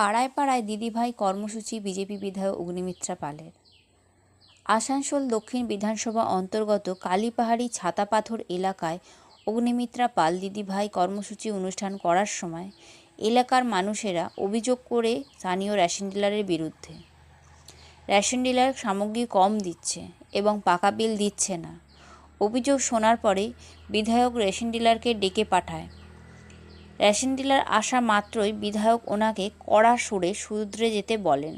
পাড়ায় পাড়ায় দিদিভাই কর্মসূচি বিজেপি বিধায়ক অগ্নিমিত্রা পালের। আসানসোল দক্ষিণ বিধানসভা অন্তর্গত কালীপাহাড়ি ছাতাপাথর এলাকায় অগ্নিমিত্রা পাল দিদিভাই কর্মসূচি অনুষ্ঠান করার সময় এলাকার মানুষেরা অভিযোগ করে স্থানীয় রেশন ডিলারের বিরুদ্ধে। রেশন ডিলার সামগ্রী কম দিচ্ছে এবং পাকা বিল দিচ্ছে না। অভিযোগ শোনার পরে বিধায়ক রেশন ডিলারকে ডেকে পাঠায়। রেশন ডিলার আসা মাত্রই বিধায়ক ওনাকে কড়া সুরে শুধরে যেতে বলেন।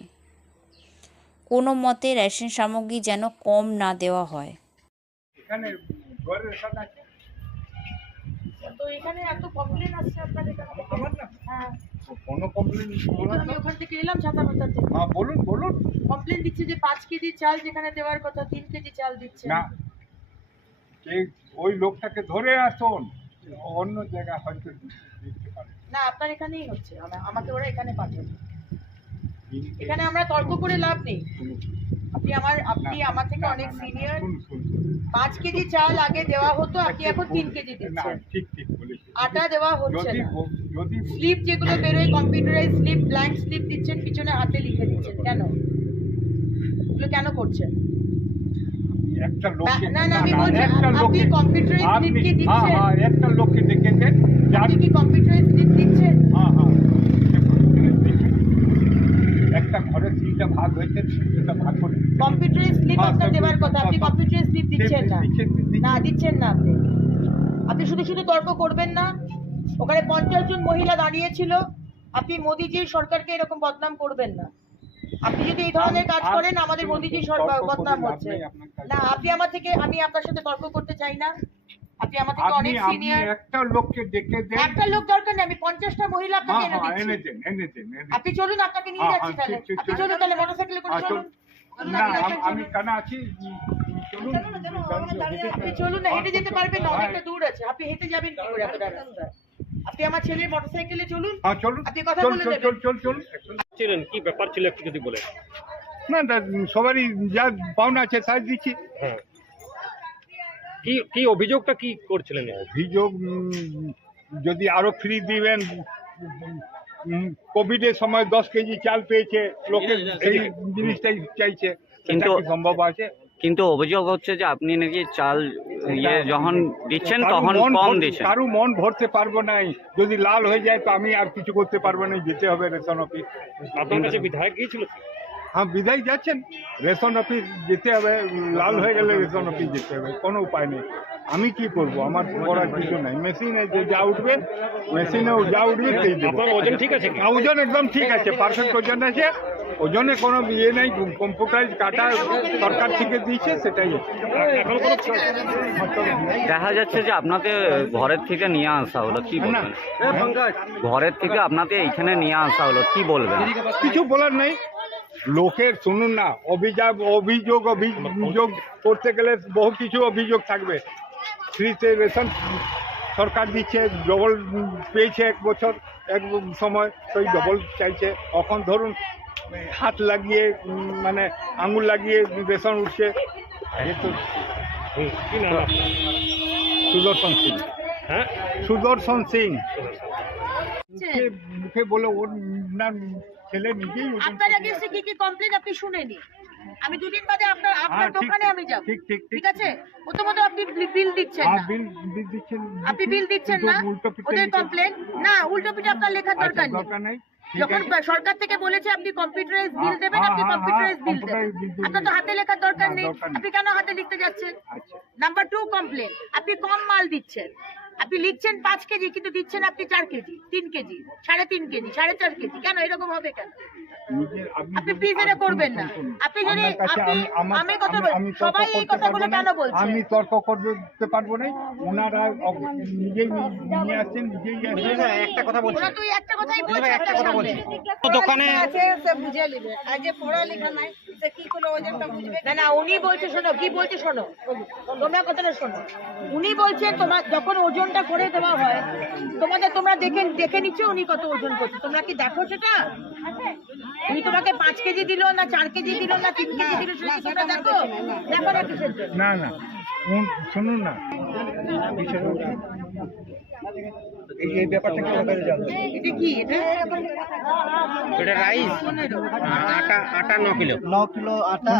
কোনো মতে রেশন সামগ্রী যেন কম না দেওয়া হয়। এখানে ঘরের রেশন আছে? তো এখানে এত কমপ্লেন আসছে আপনার এখান? আমার না। হ্যাঁ। কোনো কমপ্লেন আমি ওখান থেকে এলাম ছাতা পাতা থেকে হ্যাঁ বলুন বলুন। কমপ্লেন দিচ্ছে যে পাঁচ কেজি চাল যেখানে দেওয়ার কথা তিন কেজি চাল দিচ্ছে। না। ওই লোকটাকে ধরে আসুন। অন্য জায়গায় হয়তো না আপনার এখানেই হচ্ছে। আমাকে ওরা এখানে পাঠাবে। এখানে আমরা তর্ক করে লাভ নেই। আপনি আমার আপনি আমার থেকে অনেক সিনিয়র পাঁচ কেজি চাল আগে দেওয়া হতো আপনি এখন তিন কেজি দিচ্ছেন। আটা দেওয়া হচ্ছে না। স্লিপ যেগুলো বেরোয় কম্পিউটারাইজ স্লিপ ব্ল্যাঙ্ক স্লিপ দিচ্ছেন পিছনে হাতে লিখে দিচ্ছেন। কেন? এগুলো কেন করছেন? একটা লোককে না, না, আমি বলছি, আপনি কি হ্যাঁ দিচ্ছেন? হ্যাঁ একটা লোককে যার আপনি কি কম্পিউটারাইজ দিচ্ছেন? হ্যাঁ হ্যাঁ একটা ঘরে তিনটা ভাগ হয়েছে সেটা ভাগ করে কম্পিউটারাইজ হ্যাঁ, আপনার দেওয়ার কথা আপনি কম্পিউটারাইজ স্লিপ দিচ্ছেন না। না দিচ্ছেন না আপনি। আপনি শুধু শুধু তর্ক করবেন না। ওখানে পঞ্চাশ জন মহিলা দাঁড়িয়েছিল আপনি মোদিজির সরকারকে এরকম বদনাম করবেন না। আপনি যদি এই ধরনের কাজ করেন আমাদের করে বদনাম হচ্ছে। না আপনি আমার থেকে আমি আপনার সাথে তর্ক করতে চাই না। আপনি আমার থেকে অনেক আপনি সিনিয়র একটা লোককে ডেকে দেন। একটা লোক দরকার নেই আমি মহিলা আপনাকে হ্যাঁ এনে হ্যাঁ দিচ্ছি। এনেছেন এনেছেন এনেছেন। আপনি চলুন আপনাকে নিয়ে হ্যাঁ, যাচ্ছি তাহলে। আপনি চলুন তাহলে মোটরসাইকেলে করে চলুন। না আম-। কেন আছি চলুন। আপনি চলুন। না হেঁটে যেতে পারবেন না অনেকটা দূর আছে। আপনি হেঁটে যাবেন কি করে এতটা রাস্তা? আপনি আমার ছেলের মোটরসাইকেলে চলুন। হ্যাঁ চলুন। আপনি কথা বলে চল চল চল চল। ছিলেন? কি ব্যাপার ছিল একটু যদি বলেন। না না সবারই যা পাওনা আছে তাই দিচ্ছি। হ্যাঁ। কি কি অভিযোগটা কি করছিলেন? অভিযোগ যদি আরও ফ্রি দিবেন কোভিডের সময় দশ কেজি চাল পেয়েছে লোকে সেই জিনিসটাই চাইছে। কিন্তু- সম্ভব আছে? কিন্তু অভিযোগ হচ্ছে যে আপনি নাকি চাল ইয়ে যখন দিচ্ছেন তখন কম দিচ্ছেন। কারও মন ভরতে পারব নাই যদি লাল হয়ে যায় তো আমি আর কিছু করতে পারব না যেতে হবে রেশন অফিস। আপনার কাছে বিধায়ক গিয়েছিল কি? হ্যাঁ বিদায় যাচ্ছেন। রেশন অফিস যেতে হবে লাল হয়ে গেলে রেশন অফিস যেতে হবে কোনো উপায় নেই। আমি কি করব? আমার করার কিছু নাই। মেশিনে যে যা উঠবে মেশিনেও যা উঠবে সেই দেবো। ওজন ঠিক আছে হ্যাঁ, ওজন একদম ঠিক আছে পারফেক্ট ওজন আছে। ওজনে কোনো ইয়ে নেই কম্পিউটার কাটা সরকার থেকে দিয়েছে সেটাই দেখা যাচ্ছে যে আপনাকে ঘরের থেকে নিয়ে আসা হলো কি বলবেন? ঘরের থেকে আপনাকে এইখানে নিয়ে আসা হলো কি বলবেন? কিছু বলার নেই। লোকের শুনুন না অভিযোগ অভিযোগ অভিযোগ করতে গেলে বহু কিছু অভিযোগ থাকবে। ফ্রিতে রেশন সরকার দিচ্ছে ডবল পেয়েছে এক বছর এক সময় সেই ডবল চাইছে। এখন ধরুন হাত লাগিয়ে মানে আঙুল লাগিয়ে বেসন উঠছে? সুদর্শন সিং। হ্যাঁ? সুদর্শন সিং। মুখে মুখে বলে ওর না ছেলে নিজেই আপনার আগে কি কি কমপ্লেন আপনি শুনেনি আমি দুদিন বাদে আপনার আপনার হ্যাঁ, দোকানে আমি যাব। ঠিক, ঠিক, ঠিক। আছে? প্রথমত আপনি বিল দিচ্ছেন হ্যাঁ, না বিল বিল দিচ্ছেন আপনি বিল দিচ্ছেন না? ওদের কমপ্লেন না উল্টো পিঠে আপনার লেখার আচ্ছা, দরকার নেই। দরকার নেই যখন সরকার থেকে বলেছে আপনি কম্পিউটারাইজ বিল হ্যাঁ, দেবেন আপনি হ্যাঁ, হ্যাঁ, কম্পিউটারাইজ বিল দেবেন। আপনার তো হাতে লেখার দরকার নেই। আপনি কেন হাতে লিখতে যাচ্ছেন? নাম্বার টু কমপ্লেন আপনি কম মাল দিচ্ছেন। আপনি লিখছেন পাঁচ কেজি কিন্তু দিচ্ছেন আপনি চার কেজি তিন কেজি সাড়ে তিন কেজি সাড়ে চার কেজি কেন এরকম হবে কেন? আপনি আপনি প্লিজ এটা করবেন না। শুনুন, শুনুন। আপনি যদি আপনি আমি- কথা আমি- বল আমি তর্ক সবাই এই কথাগুলো কেন বলছে? আমি তর্ক করতে পারব না। ওনারা নিজেই নিয়ে আসছেন নিজেই একটা কথা ওরা তো একটা কথাই বলছে। একটা কথা বলছে। দোকানে আছে সে বুঝে নিবে। পড়া লেখা নাই সে কি করে ওজনটা বুঝবে? না না উনি বলছে শোনো কি বলছে শোনো? তোমরা কথাটা শোনো। উনি বলছে তোমার যখন ওজনটা করে দেওয়া হয় তোমাদের তোমরা দেখে দেখে নিচ্ছ উনি কত ওজন করছে। তোমরা কি দেখো সেটা? উনি তোমাকে পাঁচ কেজি দিল না চার কেজি দিল না তিন কেজি দিল সেটা তোমরা দেখো? দেখো না কিসের না না শুনুন না। এই ব্যাপারটা কি আমার কাছে জানতে এটা কি? এটা এটা রাইস? আটা আটা ন কিলো। ন কিলো আটা।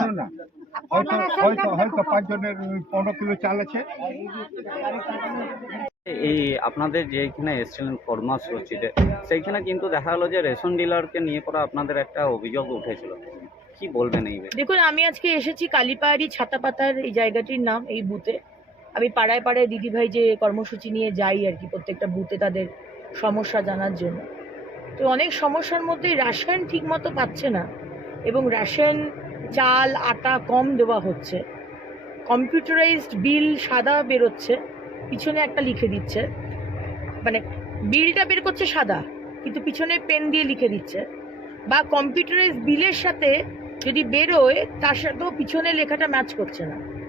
হয়তো হয়তো হয়তো পাঁচজনের পনেরো কিলো চাল আছে। এই আপনাদের যেখানে এসেছিলেন কর্মসূচিতে সেইখানে কিন্তু দেখা গেলো যে রেশন ডিলারকে নিয়ে পরে আপনাদের একটা অভিযোগ উঠেছিল। কি বলবেন এই দেখুন আমি আজকে এসেছি কালীপাহাড়ি ছাতাপাতার এই জায়গাটির নাম এই বুথে। আমি পাড়ায় পাড়ায় দিদিভাই যে কর্মসূচি নিয়ে যাই আর কি প্রত্যেকটা বুথে তাদের সমস্যা জানার জন্য। তো অনেক সমস্যার মধ্যে রেশন ঠিক মতো পাচ্ছে না এবং রেশন চাল, আটা কম দেওয়া হচ্ছে। কম্পিউটারাইজড বিল সাদা বেরোচ্ছে, পিছনে একটা লিখে দিচ্ছে। মানে বিলটা বের করছে সাদা, কিন্তু পিছনে পেন দিয়ে লিখে দিচ্ছে। বা কম্পিউটারাইজ বিলের সাথে যদি বেরোয়, তার সাথেও পিছনে লেখাটা ম্যাচ করছে না।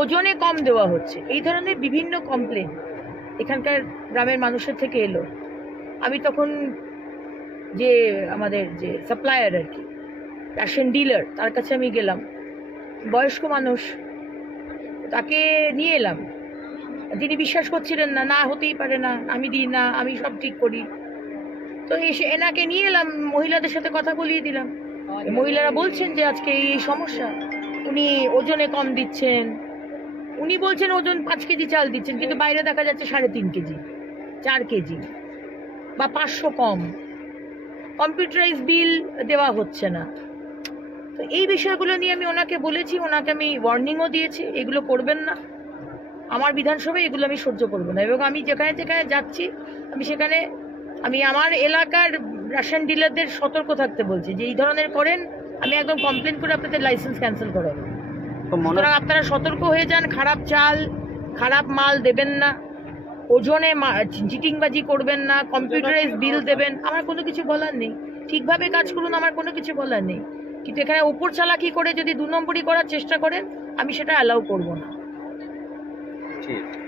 ওজনে কম দেওয়া হচ্ছে। এই ধরনের বিভিন্ন কমপ্লেন এখানকার গ্রামের মানুষের থেকে এলো। আমি তখন যে আমাদের যে সাপ্লায়ার আর কি রেশন ডিলার তার কাছে আমি গেলাম। বয়স্ক মানুষ, তাকে নিয়ে এলাম। তিনি বিশ্বাস করছিলেন না না হতেই পারে না, আমি দিই না, আমি সব ঠিক করি। তো এসে এনাকে নিয়ে এলাম, মহিলাদের সাথে কথা বলিয়ে দিলাম। মহিলারা বলছেন যে আজকে এই সমস্যা, উনি ওজনে কম দিচ্ছেন। উনি বলছেন ওজন পাঁচ কেজি চাল দিচ্ছেন, কিন্তু বাইরে দেখা যাচ্ছে সাড়ে তিন কেজি, চার কেজি, বা পাঁচশো কম। কম্পিউটারাইজ বিল দেওয়া হচ্ছে না। তো এই বিষয়গুলো নিয়ে আমি ওনাকে বলেছি, ওনাকে আমি ওয়ার্নিংও দিয়েছি, এগুলো করবেন না। আমার বিধানসভায় এগুলো আমি সহ্য করব না, এবং আমি যেখানে যেখানে যাচ্ছি, আমি সেখানে, আমি আমার এলাকার রেশন ডিলারদের সতর্ক থাকতে বলছি যে, এই ধরনের করেন, আমি একদম কমপ্লেন করে আপনাদের লাইসেন্স ক্যান্সেল করাবো। সুতরাং আপনারা সতর্ক হয়ে যান খারাপ চাল খারাপ মাল দেবেন না। ওজনে চিটিংবাজি করবেন না কম্পিউটারাইজ বিল দেবেন। আমার কোনো কিছু বলার নেই। ঠিকভাবে কাজ করুন আমার কোনো কিছু বলার নেই। কিন্তু এখানে উপর চালাকি করে যদি দু নম্বরই করার চেষ্টা করেন আমি সেটা অ্যালাউ করব না। ঠিক।